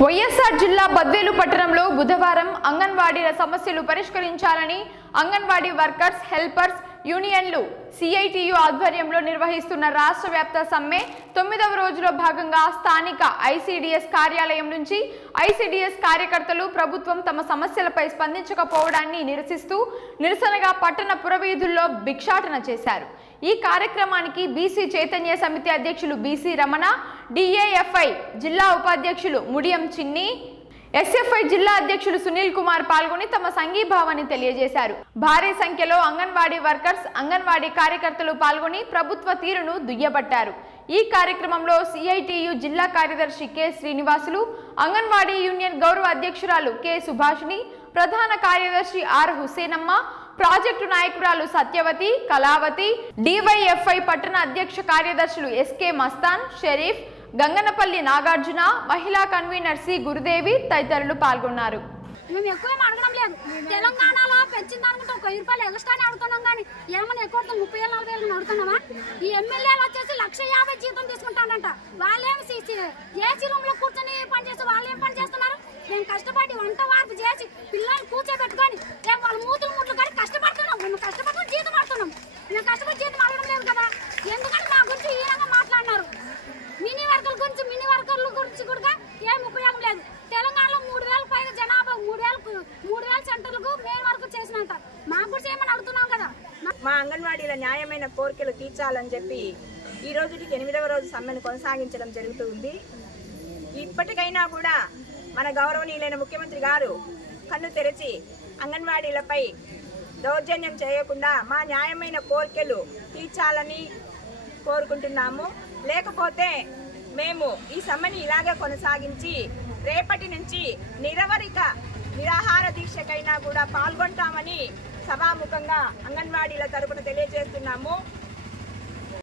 వైఎస్ఆర్ జిల్లా బద్వేలు పట్టణంలో బుధవారం అంగన్వాడీల సమస్యలు పరిష్కరించాలని అంగన్వాడీ వర్కర్స్ హెల్పర్స్ యూనియన్లు సిఐటియు ఆధ్వర్యంలో నిర్వహిస్తున్న రాష్ట్ర వ్యాప్త సమ్మె 9వ రోజులో భాగంగా స్థానిక ఐసిడిఎస్ కార్యాలయం నుంచి ఐసిడిఎస్ కార్యకర్తలు ప్రభుత్వం తమ సమస్యలపై స్పందించకపోవడాన్ని నిరసనగా పట్టణ పురవీధుల్లో భిక్షాటన చేశారు। ఈ కార్యక్రమానికి బీసీ చైతన్య సమితి అధ్యక్షులు బీసీ రమణ, డిఏఎఫ్ఐ జిల్లా ఉపాధ్యక్షులు ముడియం చిన్ని, ఎస్ఎఫ్ఐ జిల్లా అధ్యక్షులు సునీల్ కుమార్ పాల్గొని తమ సంఘీభావాన్ని తెలియజేశారు। భారీ సంఖ్యలో అంగన్వాడీ వర్కర్స్, అంగన్వాడీ కార్యకర్తలు పాల్గొని ప్రభుత్వ తీరును దుయ్యబట్టారు। ఈ కార్యక్రమంలో సిఐటియు జిల్లా కార్యదర్శి కె శ్రీనివాసులు, అంగన్వాడీ యూనియన్ గౌరవ అధ్యక్షురాలు కె సుభాషిణి, ప్రధాన కార్యదర్శి ఆర్ హుసేనమ్మ, ప్రాజెక్టు నాయకురాలు సత్యవతి, కళావతి, డివైఎఫ్ఐ పట్టణ అధ్యక్ష కార్యదర్శులు ఎస్కే మస్తాన్, షరీఫ్, గంగనపల్లి నాగార్జున, మహిళా కన్వీనర్ సి గురుదేవి తదితరులు పాల్గొన్నారు। మేము ఎక్కువ అడగడం లేదు, తెలంగాణలో పెంచిన దానికి 1,000 రూపాయలు ఎక్స్ట్రానే అడుగుతున్నాం కానీ ఏమన్నా ఎక్కువ 30,000-40,000 అడుగుతున్నామా? ఈ ఎమ్మెల్యేలు వచ్చేసి 1,50,000 జీతం తీసుకుంటాడంట। వాళ్ళేమి ఏసీ రూమ్ లో కూర్చొని పనిచేస్తే వాళ్ళు ఏం పని చేస్తున్నారు? మేము కష్టపడి వంట వార్పు చేసి పిల్లల్ని కూర్చోబెట్టుకొని వాళ్ళ మూతులు కానీ కష్టపడుతున్నాం। మేము కష్టపడుతున్న జీతం ఆడుతున్నాం, మేము కష్టపడి జీతం అడగడం లేదు కదా। ఎందుకంటే మా గురించి ఈ విధంగా మాట్లాడినారు। మినీ వర్కర్ల గురించి కూడా ఏం ఉపయోగం లేదు। తెలంగాణలో 3,000 పైగా జనాభా 3,000 సెంటర్లకు మెయిన్ వర్క్ చేసినంత మా గురించి ఏమని అడుగుతున్నాం కదా। మా అంగన్వాడీల న్యాయమైన కోరికలు తీర్చాలని చెప్పి ఈ రోజుకి 8వ రోజు సమ్మెను కొనసాగించడం జరుగుతుంది। ఇప్పటికైనా కూడా మన గౌరవనీయులైన ముఖ్యమంత్రి గారు కన్ను తెరిచి అంగన్వాడీలపై దౌర్జన్యం చేయకుండా మా న్యాయమైన కోరికలు తీర్చాలని కోరుకుంటున్నాము। లేకపోతే మేము ఈ సమ్మెని ఇలాగే కొనసాగించి రేపటి నుంచి నిరాహార దీక్షకైనా కూడా పాల్గొంటామని సభాముఖంగా అంగన్వాడీల తరపున తెలియజేస్తున్నాము।